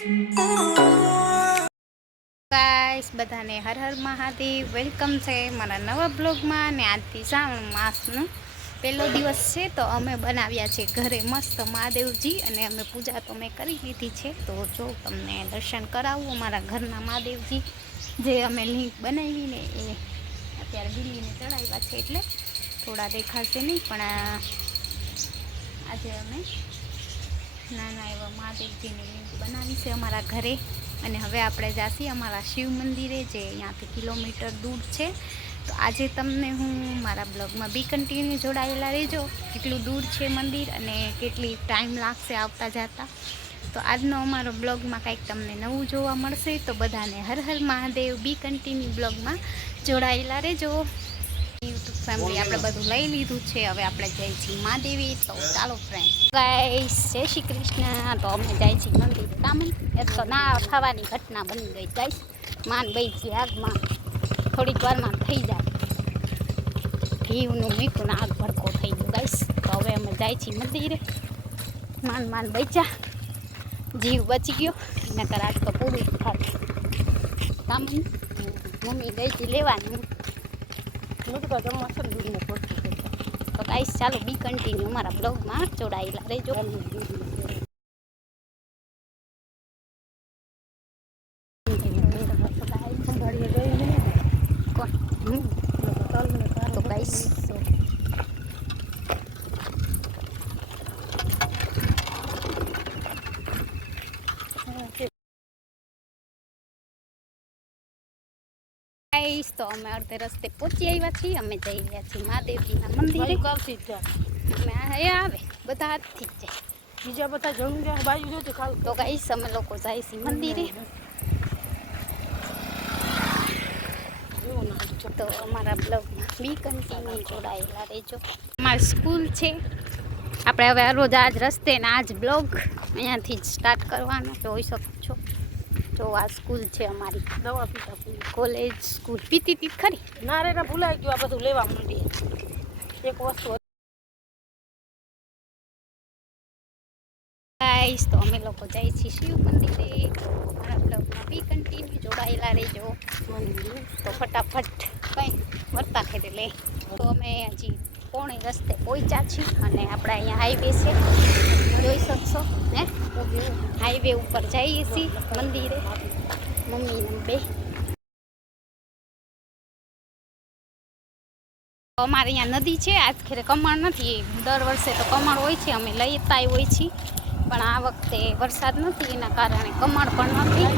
Guys બધાને Har Har Mahadev, welcome છે મારા નવા બ્લોગમાં. ને આજથી શ્રાવણ માસનો પહેલો દિવસ છે, તો અમે બનાવ્યા છે ઘરે મસ્ત મહાદેવજી, અને અમે પૂજા તો મેં કરી લીધી છે. તો જો તમને દર્શન કરાવું અમારા ઘરના મહાદેવજી, જે અમે લિંક બનાવીને એ અત્યારે દિલ્હીને ચડાવ્યા છે, એટલે થોડા દેખાશે નહીં, પણ આજે અમે નાના એવા મહાદેવજીની લિંક બનાવી છે અમારા ઘરે. અને હવે આપણે જાસી અમારા શિવ મંદિરે, જે અહીંયાથી કિલોમીટર દૂર છે. તો આજે તમને હું મારા બ્લોગમાં બી કન્ટિન્યુ જોડાયેલા રહેજો, કેટલું દૂર છે મંદિર અને કેટલી ટાઈમ લાગશે આવતા જતા. તો આજનો અમારો બ્લોગમાં કંઈક તમને નવું જોવા મળશે. તો બધાને હર હર મહાદેવ, બી કન્ટિન્યુ બ્લોગમાં જોડાયેલા રહેજો. યુટ્યુબ ફેમિલી આપણે બધું લઈ લીધું છે, હવે આપણે જઈએ છીએ મહાદેવી. તો ચાલો ફ્રેન્ડ ગાઈસ, જય શ્રી કૃષ્ણ. તો અમે જાય છીએ મંદિરે. કામન એ તો ના થવાની ઘટના બની ગઈ ગાઈસ. માન ભાઈ છે આગમાં, થોડીક વારમાં થઈ જાય. ઘીનું મીઠું આગ ભડકો થઈ ગયો ગાઈસ. તો હવે અમે જાય છીએ મંદિરે. માન બચ્યા, જીવ બચી ગયો, નકર આજ તો પૂરું થાય. કામન મમ્મી ગઈ હતી લેવાની. તો ગાઈસ ચાલો બી કન્ટિન્યુ અમારા બ્લોગમાં જોડાયેલા રહેજો. તો ગાઈસ તો અમે અડધે રસ્તે પહોંચી આવ્યા છીએ. અમે જઈ રહ્યા છીએ મહાદેવજીના મંદિરે. અમે આવે બધા હાથથી જ જાય, બીજા બધા જંગલ બાજુ જોતી ખાવ. તો ગાઈસ અમે લોકો જાય છીએ મંદિરે. તો અમારા બ્લોગમાં બી કન્ટિન્યુ જોડાયેલા રહેજો. અમારી સ્કૂલ છે, આપણે હવે રોજ આજ રસ્તે ને આજ બ્લોગ અહીંયાથી જ સ્ટાર્ટ કરવાનો જોઈ શકો છો. જો આ સ્કૂલ છે અમારી, દવા પીતા કોલેજ સ્કૂલ. પીતી ખરી ના રે, ભૂલાઈ ગયું. આ બધું લેવા માંડીએ એક વસ્તુ. ગાઈસ તો અમે લોકો જાય છીએ શિવ મંદિરે. મારા બ્લોગમાં બી કન્ટિન્યુ જોડાયેલા રહેજો. તો ફટાફટ કંઈ વર્તા ખેરી લે. તો અમે હજી પોણે રસ્તે પહોંચ્યા છીએ, અને આપણે અહીંયા હાઈવે છે, જોઈ શકશો ને. હાઈવે ઉપર જઈએ છીએ મંદિરે, મમ્મી બે. અમારે અહીંયા નદી છે, આજ ખેરે કમળ નથી. દર વર્ષે તો કમળ હોય છે, અમે લેતા હોય છીએ, પણ આ વખતે વરસાદ નથી, એના કારણે કમળ પણ નથી.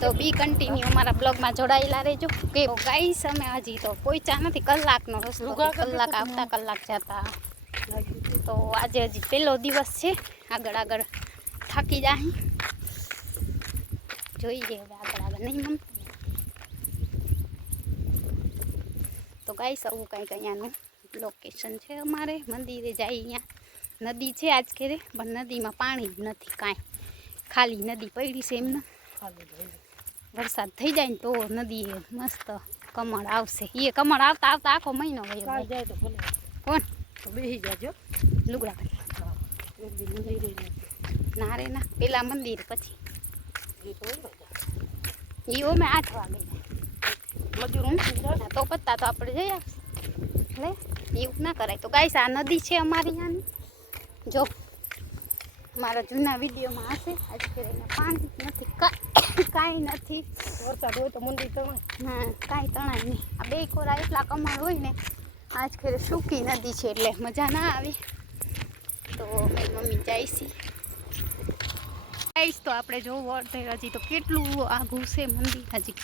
તો બી કન્ટિન્યુ અમારા બ્લોગમાં જોડાયેલા રહેજો. કે ગાઈસ અમે હજી તો પહોંચ્યા નથી, કલાકનો રસ્તો, કલાક આવતા કલાક જતા. તો આજે હજી પહેલો દિવસ છે, આગળ થાકી જાય. જોઈએ હવે આગળ નહીં મન. તો ગાઈસ આવું કંઈક અહીંયાનું લોકેશન છે અમારે. મંદિરે જાય અહીંયા નદી છે આજ ખેરે, પણ નદીમાં પાણી જ નથી કાંઈ, ખાલી નદી પડી છે એમને. વરસાદ થઈ જાય ને તો નદી મસ્ત કમળ આવશે. એ કમળ આવતા આવતા આખો મહિનો ગયો જાય. તો ભલે કોણ તો બેસી જાજો લુગડા ના રે ના, પેલા મંદિર પછી એ અમે 8 વાગે મજૂર તો પત્તા તો આપણે જઈ આવશે. એટલે એવું ના કરાય. તો ગાઈસ આ નદી છે અમારી અહીંયાની. જો મારા જૂના વિડીયોમાં હશે. આજ કરીને પાણી નથી, કાંઈ નથી. વરસાદ હોય તો મંદિર તણાય. હા, કાંઈ તણાય નહીં. આ બે કોરા એટલા કમળ હોય ને, આજ ખેરે સૂકી નદી છે એટલે મજા ના આવે. તો મેં મમ્મી જઈશી ગાઈસ. તો આપણે જોવું અડધે હજી તો કેટલું આઘું છે મંદિર, હજી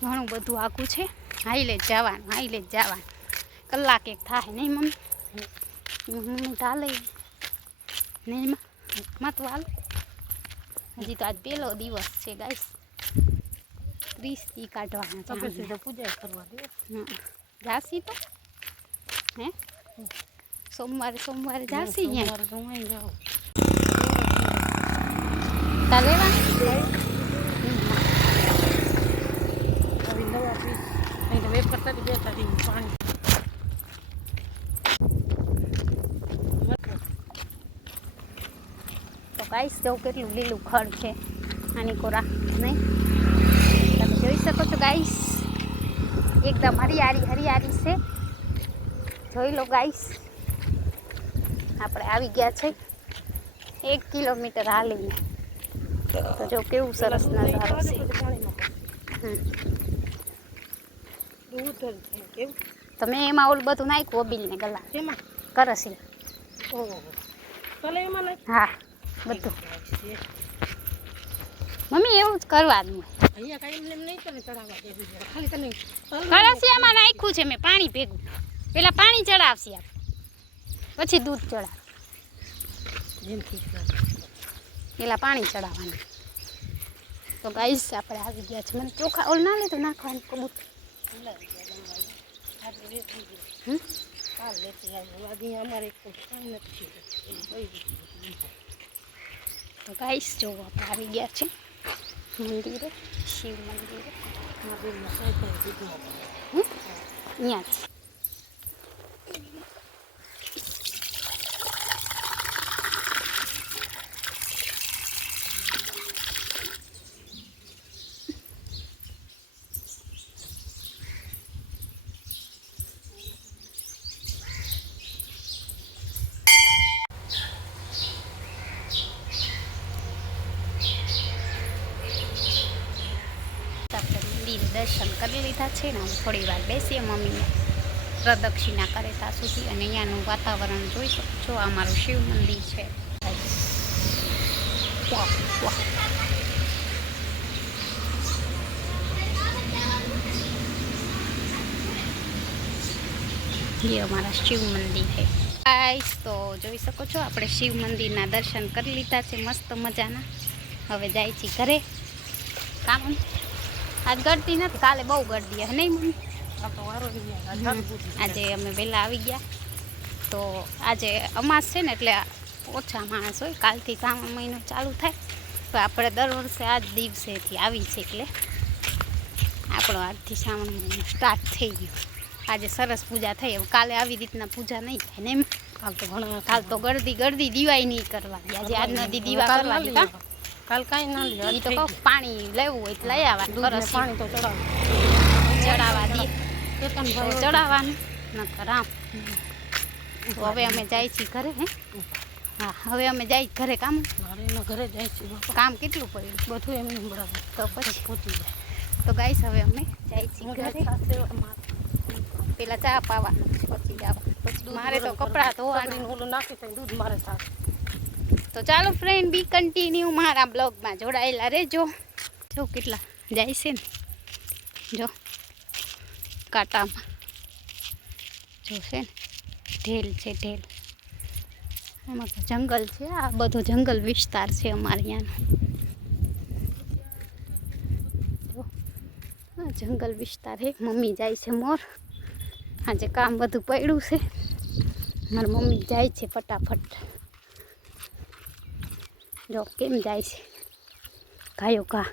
ઘણું બધું આઘું છે. હાઈલે જ જવાનું, કલાક એક થાય નહીં મમ્મી? મમ્મી ચાલે નહીં માં તો હાલ. હજી તો આજ પહેલો દિવસ છે ગાઈસ. 30 દી કાઢવાના છે. પૂજા કરવા દે જાસી તો હે સોમવારે જાસી. અહીંયા લેવાની વેફર થતી બે થતી પાણી. તો ગાઈસ જો કેટલું લીલું ખડ છે. આની કોરા નહીં તમે જોઈ શકો છો ગાઈસ, એકદમ હરિયાળી છે. જોઈ લો ગાઈસ, આપણે આવી ગયા છે 1 કિલોમીટર હાલીને. તો જો કેવું સરસ નજારો છે. તો મેં એમાં ઓલું બધું નાખ્યું, ઓબીલ ને ગલા એમાં કરસી. ઓહો ચાલે એમાં નહીં. હા બધું મમ્મી એવું જ કરવાનું હોય. અહીંયા કાંઈ એમ નહીં તને ચડાવવા દેવી જોઈએ. ખાલી તને કરસિયામાં નાખ્યું છે મેં પાણી ભેગું. પેલા પાણી ચડાવશે આપ, પછી દૂધ ચડાવ. પેલા પાણી ચડાવવાનું. તો ગાઈસ આપણે આવી ગયા છે. મને ચોખા ઓલ ના લીધું નાખવાનું કબૂતર. તો ગાઈસ જો આપણે આવી ગયા છે મંદિરે, શિવ મંદિરે. અહીંયા દર્શન કરી લીધા છે ને. હવે થોડી વાર બેસીએ, મમ્મીને પ્રદક્ષિણા કરે ત્યાં સુધી. અને અહીંયાનું વાતાવરણ જોઈ શકો છો. આ મારું શિવ મંદિર છે. વાહ વાહ. ये हमारा शिव मंदिर है गाइस. तो જોઈ શકો છો આપણે શિવ મંદિરના દર્શન કરી લીધા છે મસ્ત મજાના. હવે જાય છે ઘરે. કામ આજ ગળતી નથી, કાલે બહુ ગળદી હે નહીં મમ્મી? આજે અમે વહેલા આવી ગયા. તો આજે અમાસ છે ને એટલે ઓછા માણસ હોય. કાલથી શ્રાવણ મહિનો ચાલુ થાય. તો આપણે દર વર્ષે આ જ દિવસેથી આવી છે એટલે આપણો આજથી શ્રાવણ મહિનો સ્ટાર્ટ થઈ ગયો. આજે સરસ પૂજા થઈ. હવે કાલે આવી રીતના પૂજા નહીં થાય ને એમ. કાલ તો ગળદી દીવાય નહીં કરવાની. આજે આજના દી દીવા કરવાની. કાલ કાંઈ ના લે. એ તો કહું પાણી લેવું હોય તો લઈ આવવાનું. પાણી તો ચડાવવા દે ચડાવવા ચડાવવાનું નકર આમ. તો હવે અમે જાય છીએ ઘરે. હે હા, હવે અમે જાય ઘરે. કામ ઘરે જાય છે. કામ કેટલું પડ્યું બધું એમને બરાબર તો પછી પહોંચી જાય. તો ગાઈસ હવે અમે જાય છીએ ઘરે. પેલા ચા પાવાનું પછી જવા. પછી મારે તો કપડાં ધોવાનું ઓલું નાખી થાય દૂધ મારે થાય. તો ચાલો ફ્રેન્ડ, બી કન્ટિન્યુ મારા બ્લોગમાં જોડાયેલા રહેજો. જો કેટલા જાય છે ને, જો કાંટામાં જો છે ને ઢેલ છે ઢેલ. એમાં તો જંગલ છે. આ બધો જંગલ વિસ્તાર છે અમારે અહીંયાનો. જંગલ વિસ્તાર હે. મમ્મી જાય છે મોર. આજે કામ બધું પડ્યું છે. મારી મમ્મી જાય છે ફટાફટ. જો કેમ જાય છે ગાયો ઘા.